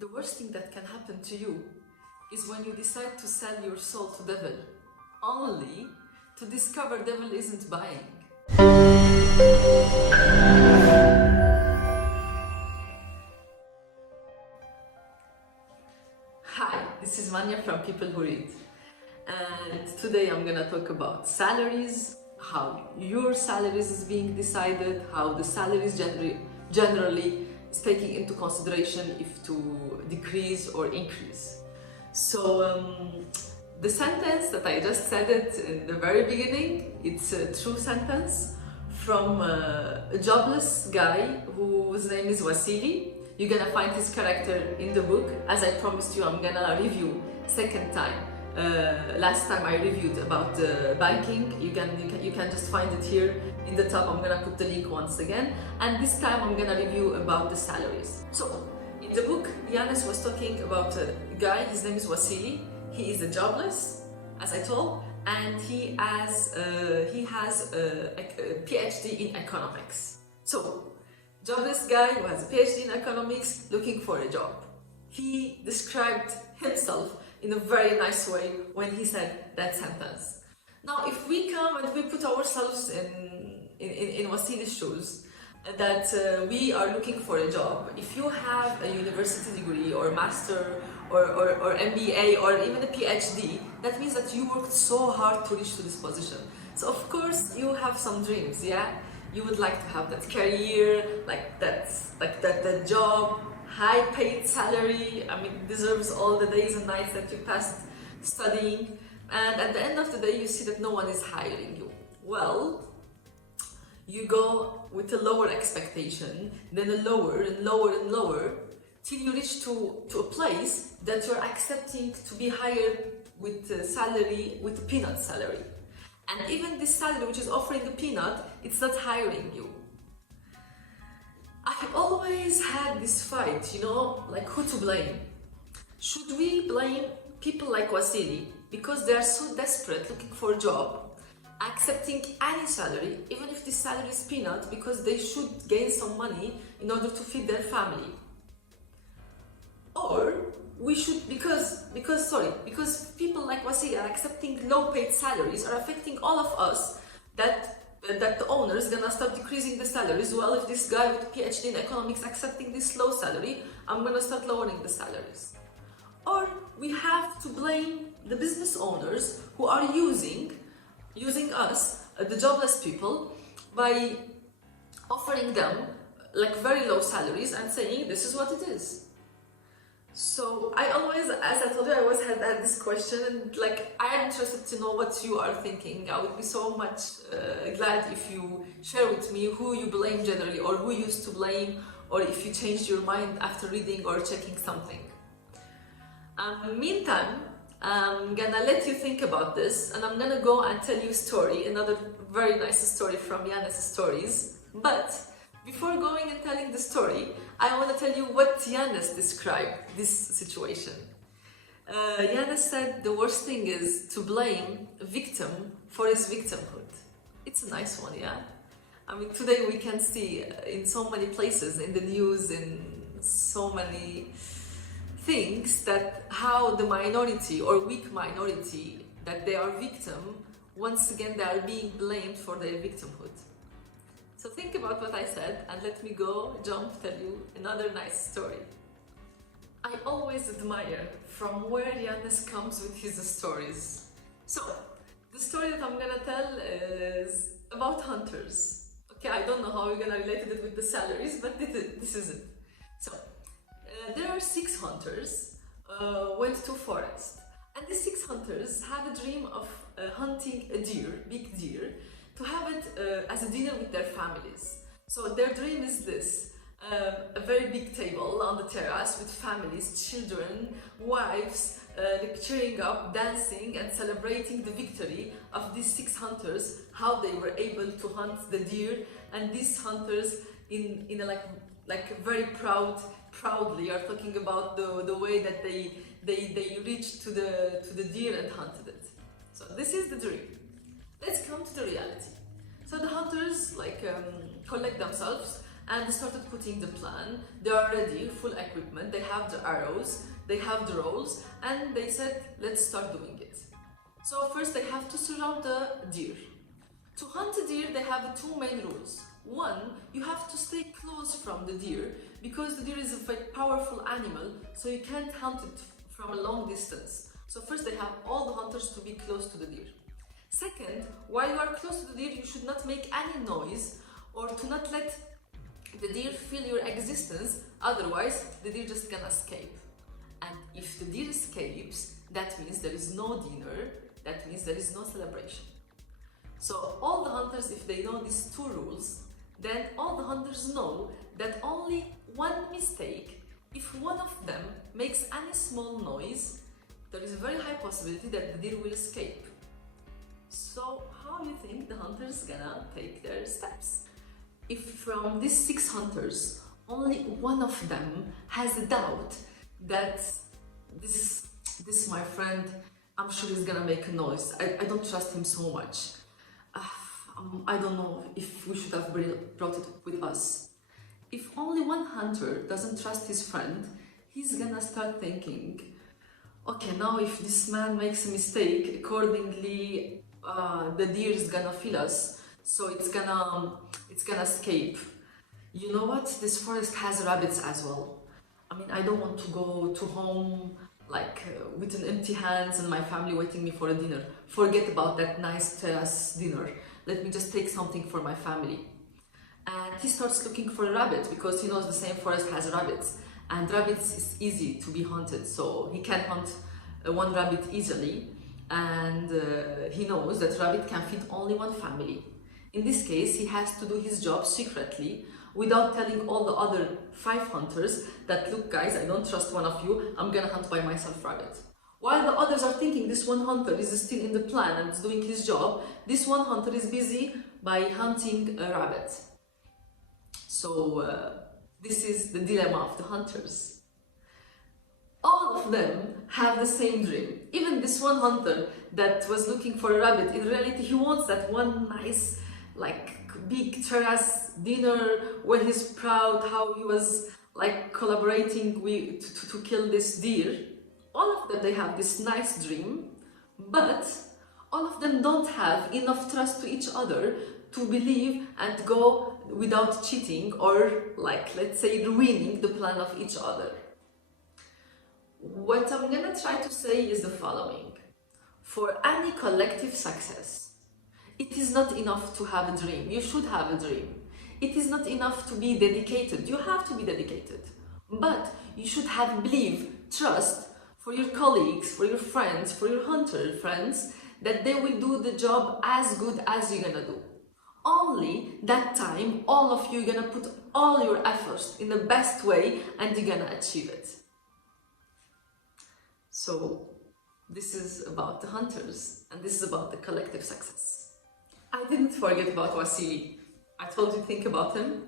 The worst thing that can happen to you is when you decide to sell your soul to devil, only to discover devil isn't buying. Hi, this is Manya from People Who Read, and today I'm gonna talk about salaries, how your salaries is being decided, how the salaries generally is taking into consideration if to decrease or increase. So the sentence that I just said it in the very beginning, it's a true sentence from a jobless guy whose name is Wasili. You're gonna find his character in the book. As I promised you, I'm gonna review second time. Last time I reviewed about banking. You can just find it here in the top. I'm gonna put the link once again. And this time I'm gonna review about the salaries. So in the book, Yanis was talking about a guy. His name is Wasili. He is a jobless, as I told, and he has a PhD in economics. So jobless guy who has a PhD in economics looking for a job. He described himself in a very nice way when he said that sentence. Now, if we come and we put ourselves in Wasili's shoes, that we are looking for a job. If you have a university degree or master or MBA or even a PhD, that means that you worked so hard to reach to this position. So of course you have some dreams, yeah? You would like to have that career, like that job, high paid salary. I mean, deserves all the days and nights that you passed studying. And at the end of the day, you see that no one is hiring you. Well, you go with a lower expectation, then a lower and lower and lower, till you reach to a place that you're accepting to be hired with a salary, with a peanut salary. And even this salary, which is offering a peanut, it's not hiring you. I've always had this fight, like who to blame. Should we blame people like Wasili because they are so desperate looking for a job, accepting any salary, even if this salary is peanut, because they should gain some money in order to feed their family? Or we should, because people like Wasili are accepting low-paid salaries, are affecting all of us, that the owner is gonna start decreasing the salaries. Well, if this guy with PhD in economics accepting this low salary, I'm gonna start lowering the salaries. Or we have to blame the business owners who are using us, the jobless people, by offering them like very low salaries and saying this is what it is. So I always, as I told you, I always had this question, and like I am interested to know what you are thinking. I would be so much glad if you share with me who you blame generally, or who you used to blame, or if you changed your mind after reading or checking something. Meantime, I'm gonna let you think about this, and I'm gonna go and tell you a story, another very nice story from Yanis' stories. But before going and telling the story, I want to tell you what Yanis described this situation. Yanis said the worst thing is to blame a victim for his victimhood. It's a nice one, yeah? I mean, today we can see in so many places, in the news, in so many things, that how the minority or weak minority, that they are victim, once again they are being blamed for their victimhood. So think about what I said and let me tell you another nice story. I always admire from where Yanis comes with his stories. So the story that I'm gonna tell is about hunters. Okay, I don't know how we're gonna relate it with the salaries, but this is it. So there are 6 hunters went to forest, and these 6 hunters have a dream of hunting a deer, big deer, to have it as a dinner with their families. So their dream is this, a very big table on the terrace with families, children, wives, cheering up, dancing and celebrating the victory of these 6 hunters, how they were able to hunt the deer, and these hunters in a like very proudly are talking about the way that they reached to the deer and hunted it. So this is the dream. Let's come to the reality. So the hunters collect themselves and they started putting the plan. They are ready, full equipment, they have the arrows, they have the rolls, and they said, let's start doing it. So first they have to surround the deer. To hunt a deer, they have two main rules. One, you have to stay close from the deer, because the deer is a very powerful animal, so you can't hunt it from a long distance. So first they have all the hunters to be close to the deer. Second, while you are close to the deer, you should not make any noise or to not let the deer feel your existence, otherwise the deer just gonna escape. And if the deer escapes, that means there is no dinner, that means there is no celebration. So all the hunters, if they know these two rules, then all the hunters know that only one mistake, if one of them makes any small noise, there is a very high possibility that the deer will escape. So how do you think the hunters gonna take their steps? If from these 6 hunters, only one of them has a doubt that this my friend, I'm sure he's gonna make a noise. I don't trust him so much. I don't know if we should have brought it with us. If only one hunter doesn't trust his friend, he's gonna start thinking, okay, now if this man makes a mistake, accordingly the deer is gonna feel us, so it's gonna escape. You know what? This forest has rabbits as well. I mean, I don't want to go to home like with an empty hands and my family waiting me for a dinner. Forget about that nice terrace dinner. Let me just take something for my family. And he starts looking for a rabbit because he knows the same forest has rabbits. And rabbits is easy to be hunted, so he can hunt one rabbit easily. And he knows that rabbit can feed only one family. In this case, he has to do his job secretly without telling all the other 5 hunters that, look guys, I don't trust one of you, I'm gonna hunt by myself rabbit. While the others are thinking this one hunter is still in the plan and is doing his job, this one hunter is busy by hunting a rabbit. So this is the dilemma of the hunters. All of them have the same dream. Even this one hunter that was looking for a rabbit, in reality he wants that one nice, like, big terrace dinner where he's proud how he was like collaborating with to kill this deer. All of them, they have this nice dream, but all of them don't have enough trust to each other to believe and go without cheating or, like, let's say, ruining the plan of each other. What I'm gonna try to say is the following. For any collective success, it is not enough to have a dream. You should have a dream. It is not enough to be dedicated. You have to be dedicated. But you should have belief, trust for your colleagues, for your friends, for your hunter friends, that they will do the job as good as you're gonna do. Only that time, all of you are gonna put all your efforts in the best way and you're gonna achieve it. So this is about the hunters and this is about the collective success. I didn't forget about Vasily. I told you to think about him.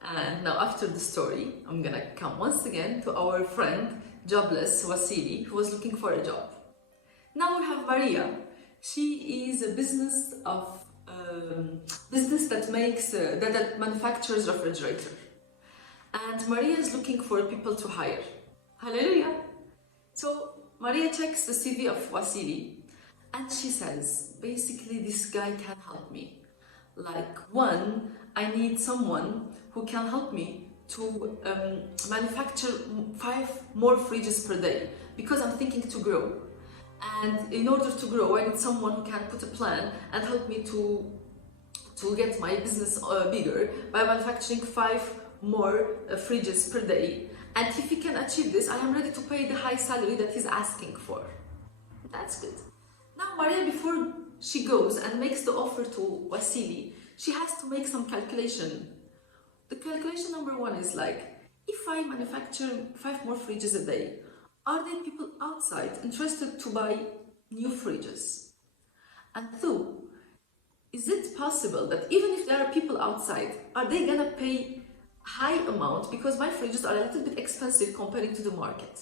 And now after the story, I'm gonna come once again to our friend, jobless Vasily, who was looking for a job. Now we have Maria. She is a business that makes that manufactures refrigerator. And Maria is looking for people to hire. Hallelujah! So Maria checks the CV of Vasily and she says, basically this guy can help me. Like, one, I need someone who can help me to manufacture 5 more fridges per day because I'm thinking to grow. And in order to grow, I need someone who can put a plan and help me to get my business bigger by manufacturing 5 more fridges per day. And if he can achieve this, I am ready to pay the high salary that he's asking for. That's good. Now Maria, before she goes and makes the offer to Vasily, she has to make some calculation. The calculation number 1 is like, if I manufacture 5 more fridges a day, are there people outside interested to buy new fridges? And 2, is it possible that even if there are people outside, are they gonna pay high amount because my fridges are a little bit expensive comparing to the market?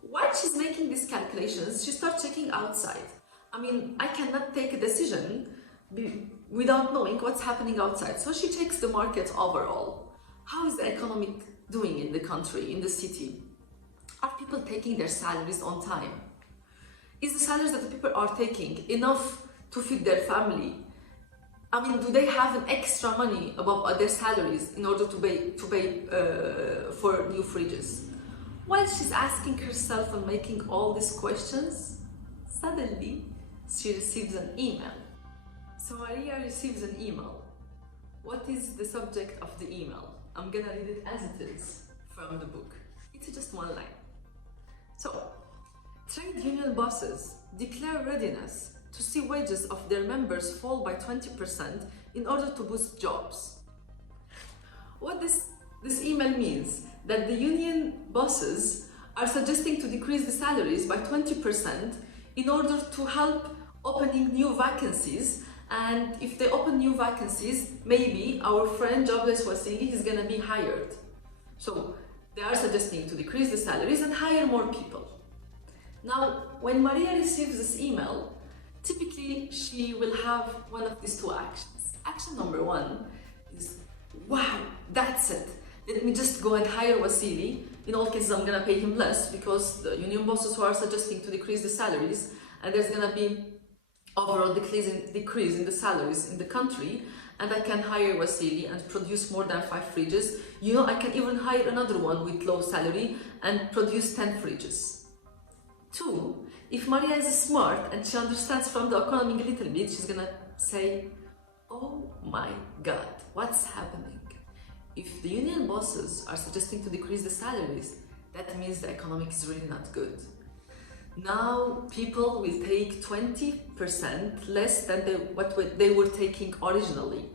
While she's making these calculations, she starts checking outside. I mean, I cannot take a decision without knowing what's happening outside. So she checks the market overall. How is the economy doing in the country, in the city? Are people taking their salaries on time? Is the salaries that the people are taking enough to feed their family? I mean, do they have an extra money above their salaries in order to pay for new fridges? While she's asking herself and making all these questions, suddenly she receives an email. So Maria receives an email. What is the subject of the email? I'm gonna read it as it is from the book. It's just one line. So, trade union bosses declare readiness to see wages of their members fall by 20% in order to boost jobs. What this email means that the union bosses are suggesting to decrease the salaries by 20% in order to help opening new vacancies. And if they open new vacancies, maybe our friend jobless Wasili is gonna be hired. So they are suggesting to decrease the salaries and hire more people. Now, when Maria receives this email, typically she will have one of these two actions. Action number one is, wow, that's it. Let me just go and hire Wasili. In all cases, I'm gonna pay him less because the union bosses who are suggesting to decrease the salaries, and there's gonna be overall decrease in the salaries in the country, and I can hire Wasili and produce more than 5 fridges. You know, I can even hire another one with low salary and produce 10 fridges. 2, if Maria is smart and she understands from the economy a little bit, she's gonna say, oh my God, what's happening? If the union bosses are suggesting to decrease the salaries, that means the economic is really not good. Now people will take 20% less than what they were taking originally,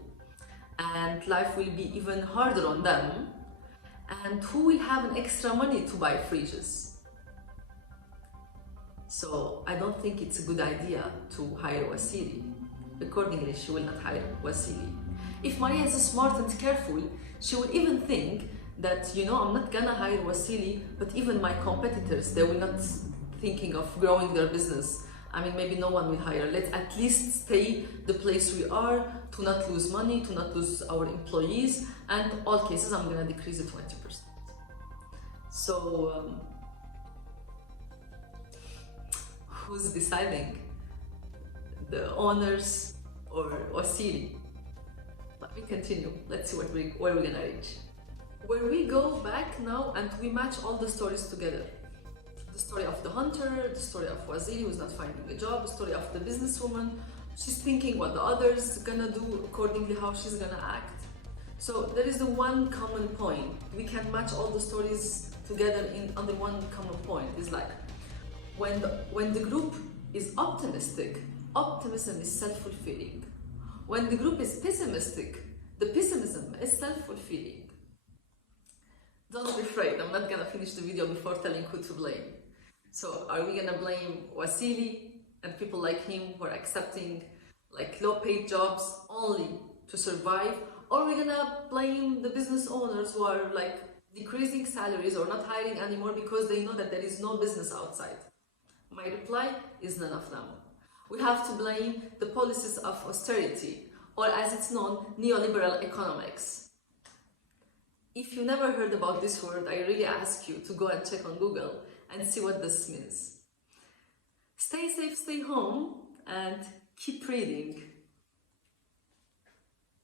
and life will be even harder on them. And who will have an extra money to buy fridges? So I don't think it's a good idea to hire Wasili. Accordingly, she will not hire Wasili. If Maria is smart and careful, she will even think that, you know, I'm not gonna hire Wasili, but even my competitors, they will not thinking of growing their business. I mean, maybe no one will hire. Let's at least stay the place we are, to not lose money, to not lose our employees, and in all cases I'm gonna decrease it 20%. So who's deciding? The owners or Wasili? Let me continue. Let's see where we're gonna reach. Where we go back now and we match all the stories together. The story of the hunter, the story of Wasili who's not finding a job, the story of the businesswoman. She's thinking what the others gonna do, accordingly how she's gonna act. So there is the one common point. We can match all the stories together on the one common point. It's like when the group is optimistic, optimism is self-fulfilling. When the group is pessimistic, the pessimism is self-fulfilling. Don't be afraid, I'm not gonna finish the video before telling who to blame. So are we gonna blame Wasili and people like him who are accepting like low-paid jobs only to survive? Or are we gonna blame the business owners who are like decreasing salaries or not hiring anymore because they know that there is no business outside? My reply is none of them. We have to blame the policies of austerity, or as it's known, neoliberal economics. If you never heard about this word, I really ask you to go and check on Google and see what this means. Stay safe, stay home, and keep reading.